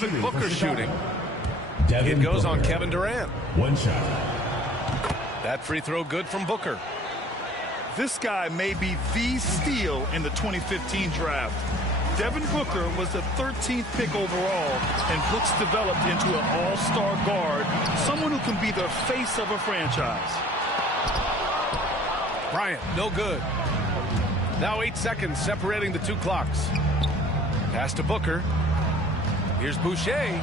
Devin Booker shooting. It goes on Kevin Durant. One shot. That free throw good from Booker. This guy may be the steal in the 2015 draft. Devin Booker was the 13th pick overall, and Brooks developed into an all-star guard, someone who can be the face of a franchise. Bryant, no good. Now 8 seconds separating the two clocks. Pass to Booker. Here's Boucher.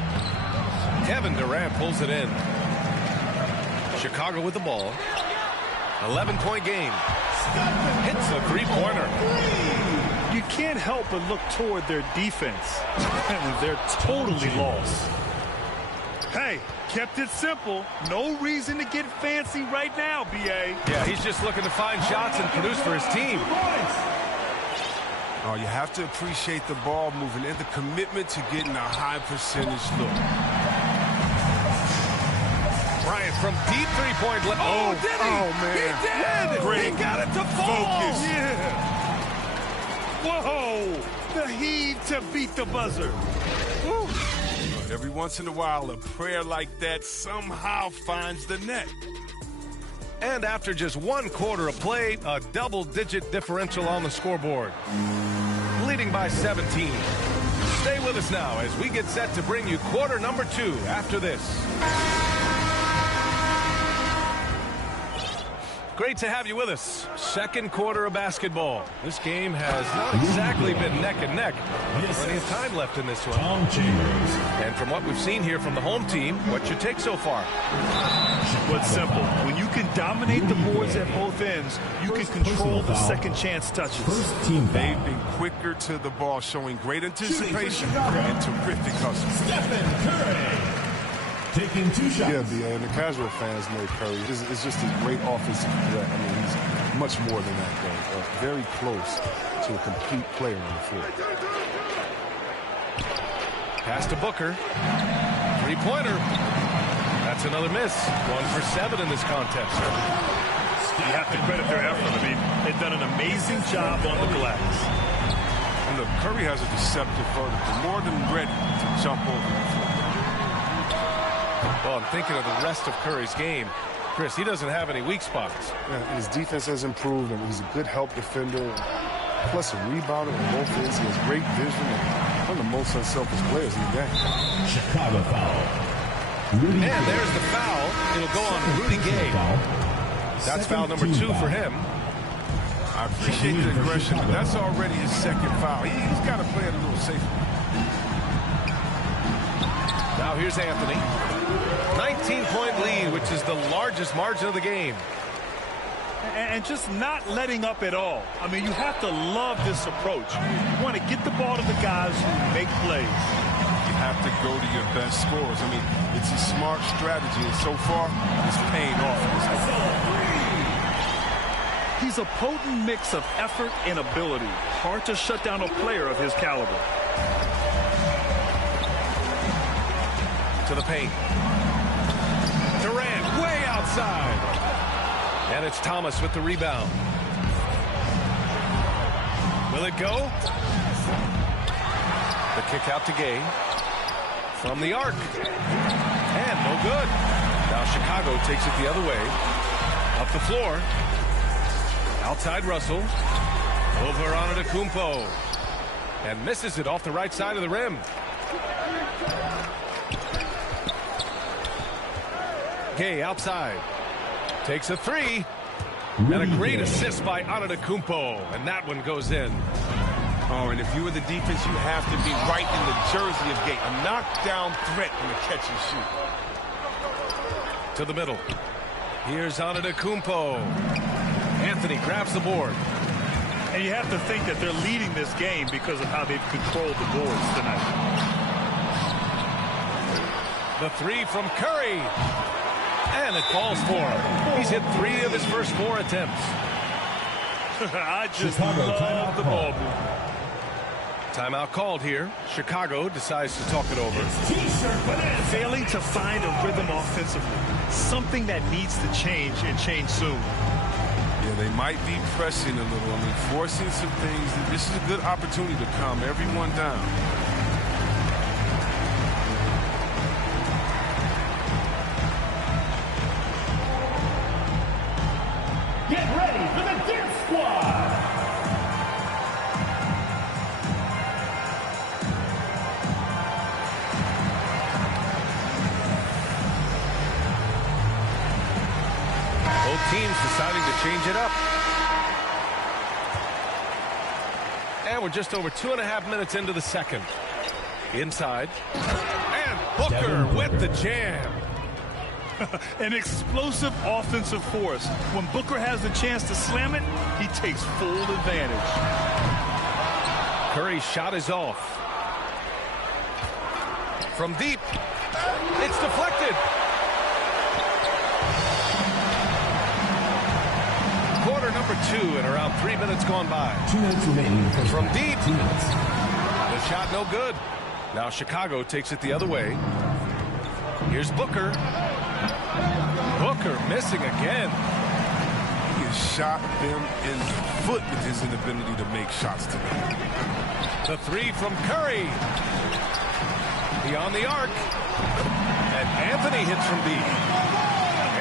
Kevin Durant pulls it in. Chicago with the ball. 11-point game. Hits a three-pointer. You can't help but look toward their defense. They're totally lost. Hey, kept it simple. No reason to get fancy right now, B.A. Yeah, he's just looking to find shots and produce for his team. Oh, you have to appreciate the ball moving and the commitment to getting a high percentage look. Bryant from deep three-point. Oh, did he? Oh, man. He did. Great. He got it to fall. Focus. Yeah. Whoa! The heave to beat the buzzer. Woo. Every once in a while, a prayer like that somehow finds the net. And after just 1 quarter of play, a double-digit differential on the scoreboard. Leading by 17. Stay with us now as we get set to bring you quarter number 2 after this. Great to have you with us. Second quarter of basketball. This game has not exactly been neck and neck. Plenty of time left in this one. Tom Chambers. And from what we've seen here from the home team, what's your take so far? What's simple? When you can dominate the boards at both ends, you can control the second chance touches. First team They've foul. been quicker to the ball, showing great anticipation and terrific hustle. Stephen Curry. Taking 2 shots. Yeah, B.A. and the casual fans know Curry. It's just a great offensive threat. I mean, he's much more than that, though. Very close to a complete player on the floor. Pass to Booker. Three-pointer. That's another miss. 1 for 7 in this contest. You have to credit their effort. I mean, they've done an amazing job on the glass. And look, Curry has a deceptive vertical, more than ready to jump over. Well, I'm thinking of the rest of Curry's game. Chris, he doesn't have any weak spots. Yeah, his defense has improved, and he's a good help defender. Plus a rebounder on both ends. He has great vision and one of the most unselfish players in the game. Chicago foul. Rudy And Gay. there's the foul. It'll go on Rudy Gay. That's foul number 2 for him. I appreciate the aggression, but that's already his second foul. He's got to play it a little safer. Now here's Anthony. 19-point lead, which is the largest margin of the game. And just not letting up at all. I mean, you have to love this approach. You want to get the ball to the guys who make plays. You have to go to your best scorers. I mean, it's a smart strategy, and so far, it's paying off. He's a potent mix of effort and ability. Hard to shut down a player of his caliber. To the paint. Durant way outside. And it's Thomas with the rebound. Will it go? The kick out to Gay. From the arc. And no good. Now Chicago takes it the other way. Up the floor. Outside Russell. Over Antetokounmpo. And misses it off the right side of the rim. Gay outside. Takes a 3. And a great assist by Antetokounmpo. And that one goes in. Oh, and if you were the defense, you have to be right in the jersey of Gay. A knockdown threat in the catch and shoot. To the middle. Here's Antetokounmpo. Anthony grabs the board. And you have to think that they're leading this game because of how they've controlled the boards tonight. The 3 from Curry. And it falls for him. He's hit 3 of his first 4 attempts. I just Chicago love timeout the ball movement. Timeout called here. Chicago decides to talk it over. Failing to find a rhythm offensively. Something that needs to change and change soon. Yeah, they might be pressing a little. I mean, forcing some things. This is a good opportunity to calm everyone down. teams deciding to change it up. And we're just over 2.5 minutes into the second. Inside. And Booker with the jam. An explosive offensive force. When Booker has the chance to slam it, he takes full advantage. Curry's shot is off. From deep. It's deflected. Quarter number 2 and around 3 minutes gone by. 2 minutes remaining. From deep. 2 minutes. The shot no good. Now Chicago takes it the other way. Here's Booker. Booker missing again. He has shot them in the foot with his inability to make shots today. The 3 from Curry. Beyond the arc. And Anthony hits from deep.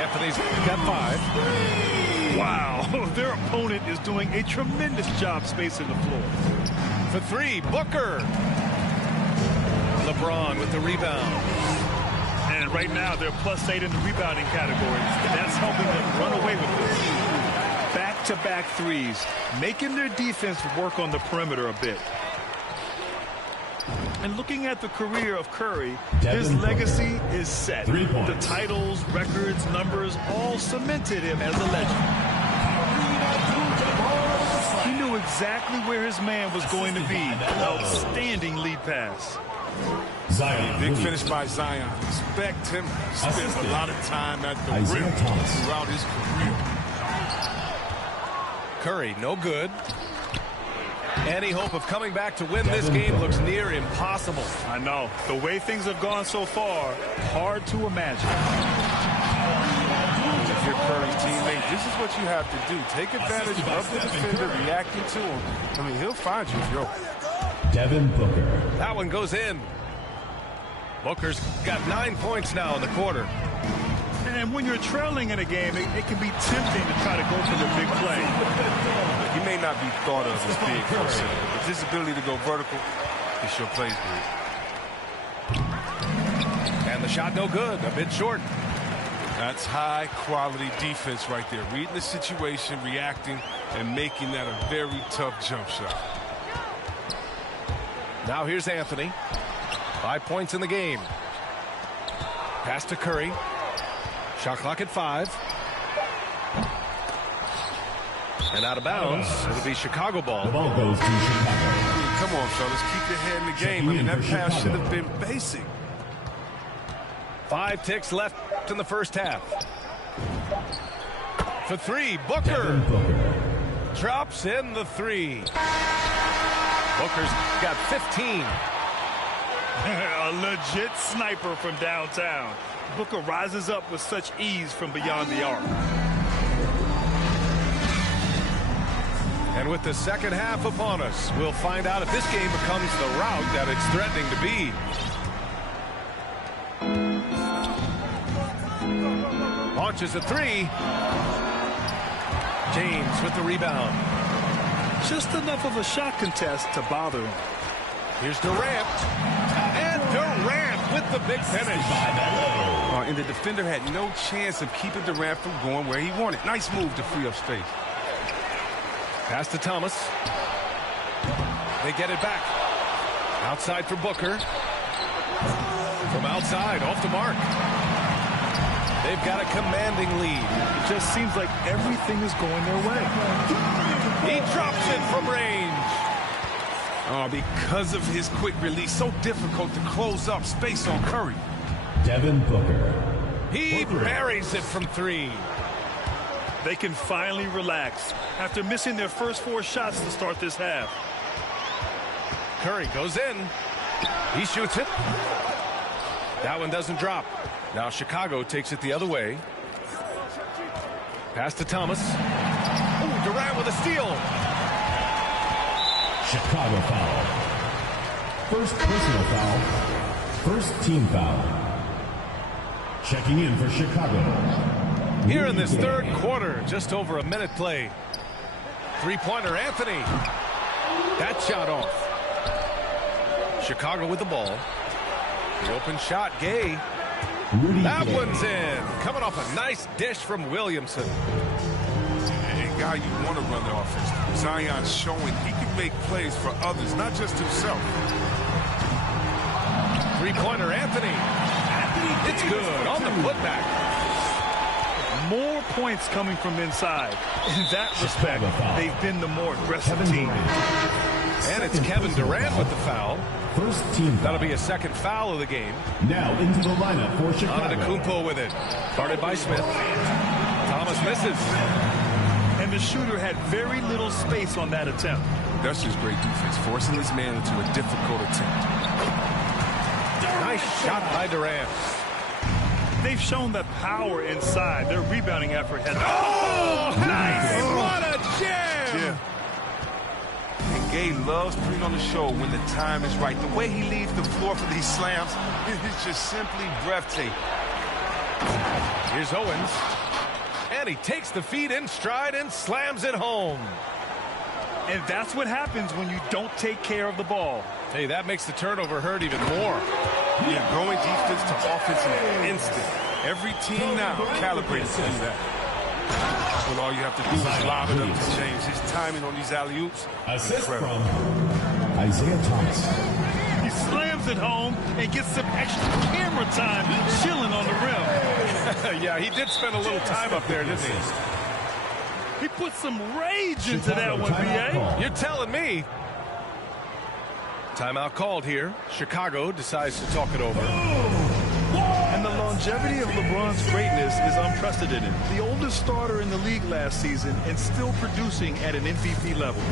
Anthony's got 5. Wow, their opponent is doing a tremendous job spacing the floor. For 3, Booker. LeBron with the rebound. And right now, they're +8 in the rebounding categories. That's helping them run away with this. Back-to-back threes, making their defense work on the perimeter a bit. And looking at the career of Curry, his legacy is set. The titles, records, numbers, all cemented him as a legend. He knew exactly where his man was going to be. Outstanding lead pass. Zion. Big finish by Zion. Expect him to spend a lot of time at the rim throughout his career. Curry, no good. Any hope of coming back to win this game looks near impossible. I know. The way things have gone so far, hard to imagine. If you're Curry's teammate, this is what you have to do. Take advantage of the defender reacting to him. I mean, he'll find you if you're open. Devin Booker. That one goes in. Booker's got 9 points now in the quarter. And when you're trailing in a game, it can be tempting to try to go for the big play. He may not be thought of as big per se, but his ability to go vertical, he sure plays good. And the shot no good, a bit short. That's high quality defense right there. Reading the situation, reacting, and making that a very tough jump shot. Now here's Anthony. 5 points in the game. Pass to Curry. Shot clock at 5. And out of bounds. It'll be Chicago ball. The ball goes to Chicago. Come on, fellas. Keep your head in the game. I mean, that pass should have been basic. 5 ticks left in the first half. For 3, Booker. Drops in the 3. Booker's got 15. A legit sniper from downtown. Booker rises up with such ease from beyond the arc. And with the second half upon us, we'll find out if this game becomes the rout that it's threatening to be. Launches a 3. James with the rebound. Just enough of a shot contest to bother him. Here's Durant. And Durant with the big finish. And the defender had no chance of keeping Durant from going where he wanted. Nice move to free up space. Pass to Thomas. They get it back. Outside for Booker. From outside, off the mark. They've got a commanding lead. It just seems like everything is going their way. He drops it from range. Oh, because of his quick release, so difficult to close up space on Curry. Devin Booker. He buries it from 3. They can finally relax after missing their first 4 shots to start this half. Curry goes in. He shoots it. That one doesn't drop. Now Chicago takes it the other way. Pass to Thomas. Ooh, Durant with a steal. Chicago foul. First personal foul. First team foul. Checking in for Chicago. Here in this third quarter, just over a minute play. 3-pointer Anthony. That shot off. Chicago with the ball. The open shot, Gay. That one's in. Coming off a nice dish from Williamson. guy you want to run the offense through. Zion's showing he can make plays for others, not just himself. Three-pointer, Anthony. It's good on the putback. More points coming from inside. In that respect, they've been the more aggressive team. And it's Kevin Durant with the foul. First team. That'll be a second foul of the game. Now into the lineup for Chicago. Antetokounmpo with it. Guarded by Smith. Thomas misses. And the shooter had very little space on that attempt. That's just great defense, forcing this man into a difficult attempt. Nice shot by Durant. They've shown that power inside. Their rebounding effort has... Oh, nice! What a jam! Yeah. And Gay loves putting on the show when the time is right. The way he leaves the floor for these slams is just simply breathtaking. Here's Owens. And he takes the feed in stride and slams it home. And that's what happens when you don't take care of the ball. Hey, that makes the turnover hurt even more. Yeah, growing defense to offense in an instant. Every team now calibrated to do that. When all you have to do is lob it up to James. His timing on these alley-oops, Assist incredible. from Isaiah Thomas. He slams it home and gets some extra camera time chilling on the rim. Yeah, he did spend a little time up there, didn't he? He put some rage into that one, B.A. You're telling me. Timeout called here. Chicago decides to talk it over. And the longevity of LeBron's greatness is unprecedented. The oldest starter in the league last season and still producing at an MVP level.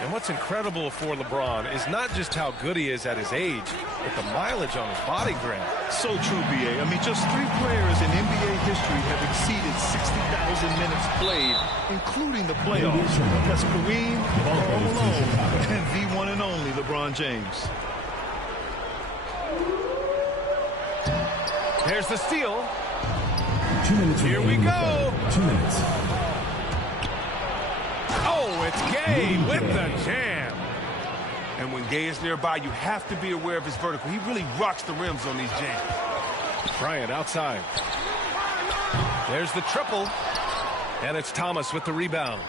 And what's incredible for LeBron is not just how good he is at his age, but the mileage on his body graph. So true, B.A. I mean, just 3 players in NBA history have exceeded 60,000 minutes played, including the playoffs. That's Kareem, Karl Malone, and the one and only LeBron James. There's the steal. 2 minutes. Here we go. 2 minutes. Oh, it's Gay with the jam. And when Gay is nearby, you have to be aware of his vertical. He really rocks the rims on these jams. Bryant outside. There's the triple. And it's Thomas with the rebound.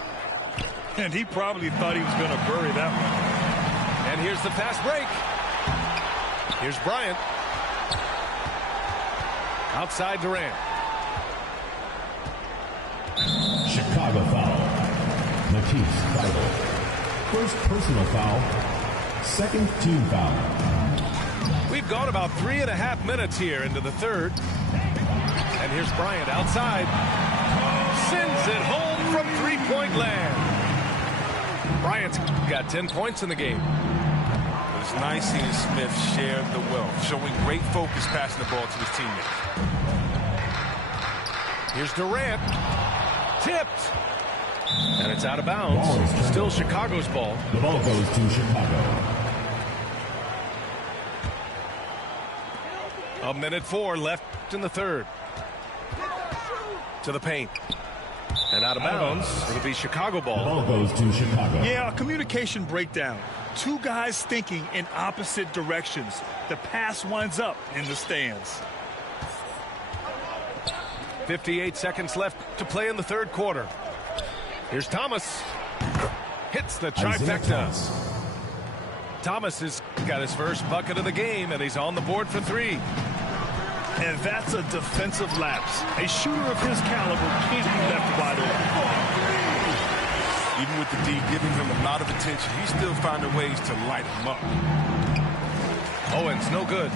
And he probably thought he was going to bury that one. And here's the fast break. Here's Bryant. Outside Durant. Chicago foul. Matisse Thybulle. First personal foul. Second team foul. We've gone about 3.5 minutes here into the third. And here's Bryant outside. Sends it home from three-point land. Bryant's got 10 points in the game. It's nice seeing Smith share the wealth, showing great focus passing the ball to his teammates. Here's Durant. Tipped. And it's out of bounds. Still Chicago's ball. The ball goes to Chicago. 1:04 left in the third. To the paint. And out of bounds. It'll be Chicago ball. The ball goes to Chicago. Yeah, a communication breakdown. 2 guys thinking in opposite directions. The pass winds up in the stands. 58 seconds left to play in the third quarter. Here's Thomas. Hits the trifecta. Thomas has got his first bucket of the game, and he's on the board for 3. And that's a defensive lapse. A shooter of his caliber can't be left wide open. Even with the D giving him a lot of attention, he's still finding ways to light him up. Owens, no good.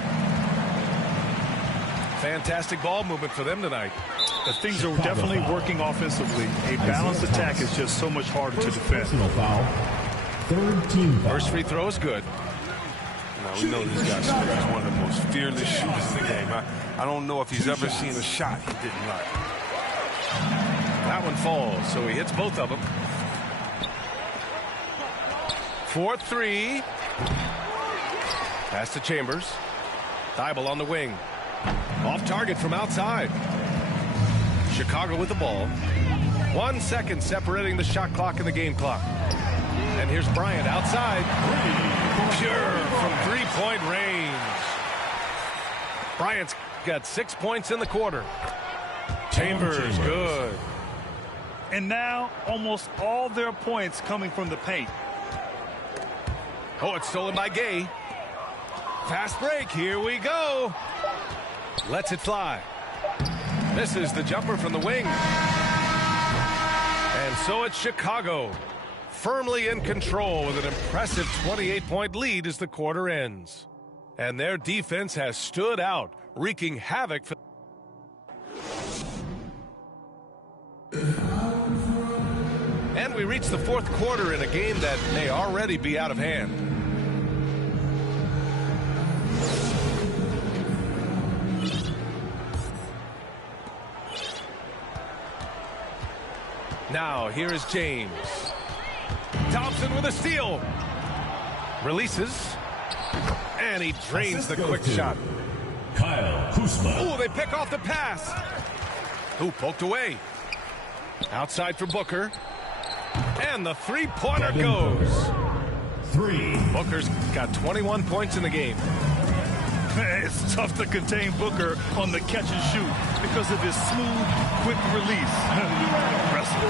Fantastic ball movement for them tonight. The things are definitely working offensively. A balanced attack is just so much harder to defend. Personal foul. Third team foul. First free throw is good. Now, we know this guy's one of the most fearless shooters in the game. I don't know if he's ever seen a shot he didn't like. That one falls, so he hits both of them. 4-3. Pass to Chambers. Thybulle on the wing. Off target from outside. Chicago with the ball. 1 second separating the shot clock and the game clock. And here's Bryant outside. Pure from three-point range. Bryant's got 6 points in the quarter. Chambers, good. And now almost all their points coming from the paint. Oh, it's stolen by Gay. Fast break, here we go. Lets it fly. Misses the jumper from the wing. And so it's Chicago, firmly in control with an impressive 28-point lead as the quarter ends. And their defense has stood out, wreaking havoc for... And we reach the fourth quarter in a game that may already be out of hand. Now, here is James. Thompson with a steal. Releases. And he drains the quick shot. Kyle Kuzma. Oh, they pick off the pass. Who poked away. Outside for Booker. And the three-pointer goes. Three. Booker's got 21 points in the game. It's tough to contain Booker on the catch and shoot because of his smooth, quick release. Impressive.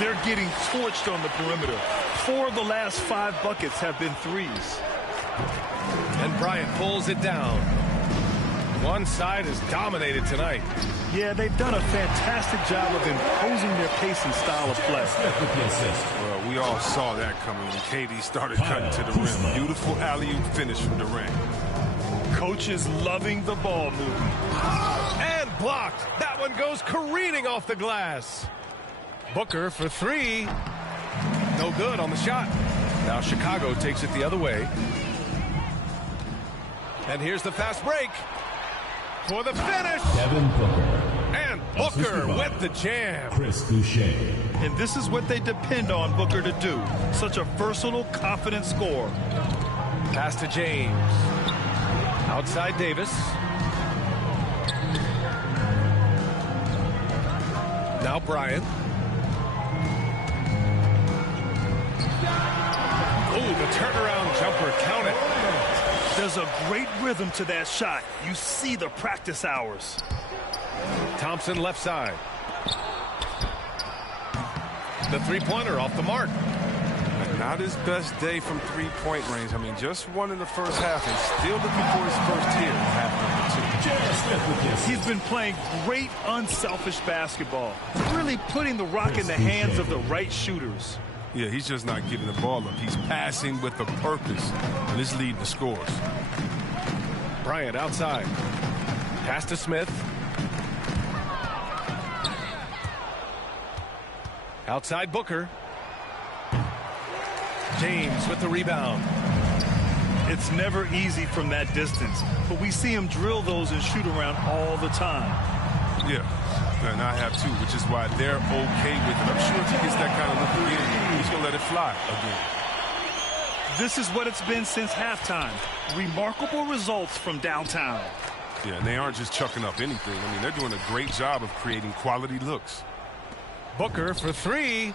They're getting torched on the perimeter. 4 of the last 5 buckets have been threes. And Bryant pulls it down. One side is dominated tonight. Yeah, they've done a fantastic job of imposing their pace and style of play. Well, we all saw that coming when KD started cutting to the rim. Beautiful alley-oop finish from Durant. Coach is loving the ball movement. And blocked. That one goes careening off the glass. Booker for 3. No good on the shot. Now Chicago takes it the other way. And here's the fast break for the finish. Devin Booker. And Booker with the jam. Chris Boucher. And this is what they depend on Booker to do. Such a versatile, confident scorer. Pass to James. Outside Davis. Now Bryant. Oh, the turnaround jumper, count it. There's a great rhythm to that shot. You see the practice hours. Thompson left side. The three-pointer off the mark. Not his best day from three-point range. I mean, just one in the first half and still looking for his first hit in half number 2. He's been playing great, unselfish basketball. Really putting the rock in the hands of the right shooters. Yeah, he's just not giving the ball up. He's passing with a purpose, and it's leading the scores. Bryant outside. Pass to Smith. Outside Booker. James with the rebound. It's never easy from that distance, but we see him drill those and shoot around all the time. Yeah, and I have too, which is why they're okay with it. I'm sure if he gets that kind of look again, he's going to let it fly again. This is what it's been since halftime. Remarkable results from downtown. Yeah, and they aren't just chucking up anything. I mean, they're doing a great job of creating quality looks. Booker for 3.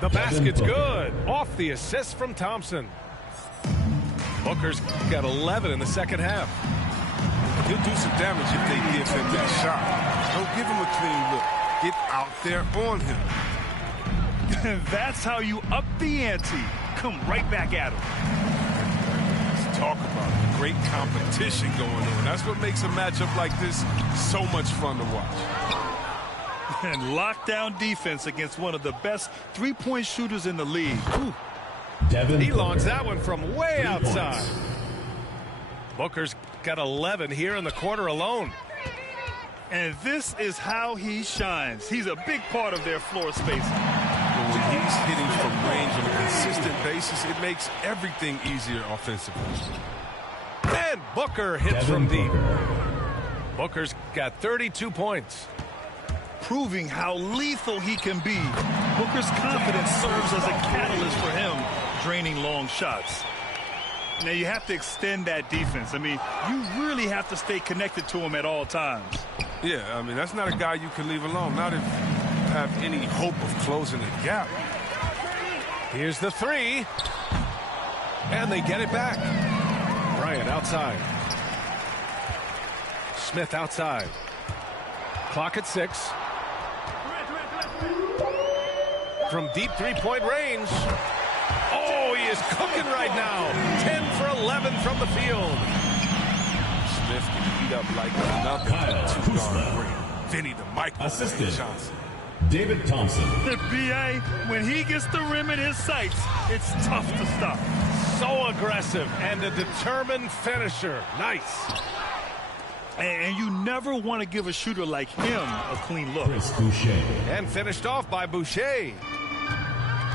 The basket's good. Off the assist from Thompson. Booker's got 11 in the second half. He'll do some damage if they give him that shot. Don't give him a clean look. Get out there on him. That's how you up the ante. Come right back at him. Let's talk about great competition going on. That's what makes a matchup like this so much fun to watch. And lockdown defense against one of the best three-point shooters in the league. Ooh. He launched that one from way outside. Booker's got 11 here in the quarter alone. And this is how he shines. He's a big part of their floor space. When he's hitting from range on a consistent basis, it makes everything easier offensively. And Booker hits from deep. Booker's got 32 points. Proving how lethal he can be. Booker's confidence serves as a catalyst for him, draining long shots. Now you have to extend that defense. I mean, you really have to stay connected to him at all times. Yeah, I mean, that's not a guy you can leave alone. Not if you have any hope of closing the gap. Here's the three. And they get it back. Bryant outside. Smith outside. Clock at 6. From deep three-point range. Oh, he is cooking right now. 10 for 11 from the field. Smith can heat up like another two-guard great. Vinny the microwave Johnson. David Thompson. The BA, when he gets the rim in his sights, it's tough to stop. So aggressive and a determined finisher. Nice. And you never want to give a shooter like him a clean look. Chris Boucher. And finished off by Boucher.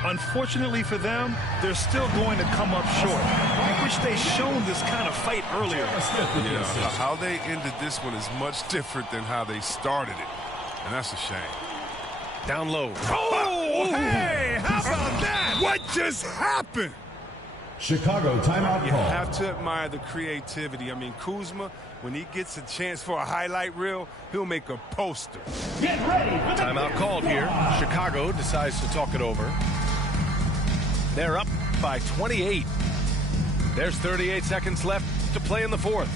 Unfortunately for them, they're still going to come up short. I wish they'd shown this kind of fight earlier. Yeah, how they ended this one is much different than how they started it. And that's a shame. Down low. Oh, hey, how about that? What just happened? Chicago timeout You call. have to admire the creativity. I mean, Kuzma, when he gets a chance for a highlight reel, he'll make a poster. Get ready. Timeout called here. Chicago decides to talk it over. They're up by 28. There's 38 seconds left to play in the fourth.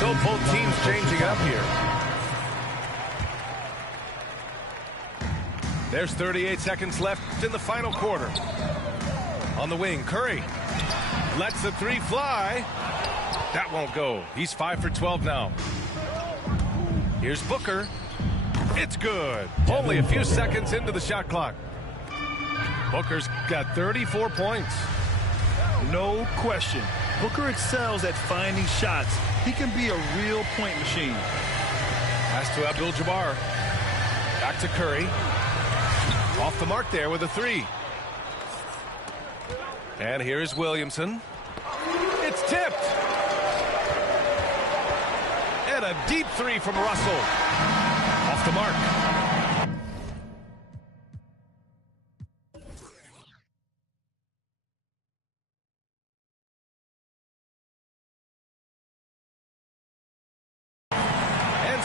So both teams changing it up here. There's 38 seconds left in the final quarter. On the wing, Curry lets the three fly. That won't go. He's 5 for 12 now. Here's Booker. It's good. Only a few seconds into the shot clock. Booker's got 34 points. No question. Booker excels at finding shots. He can be a real point machine. Pass to Abdul-Jabbar. Back to Curry. Off the mark there with a three. And here's Williamson. It's tipped. And a deep three from Russell. Off the mark.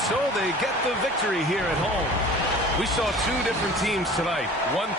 So they get the victory here at home. We saw two different teams tonight. One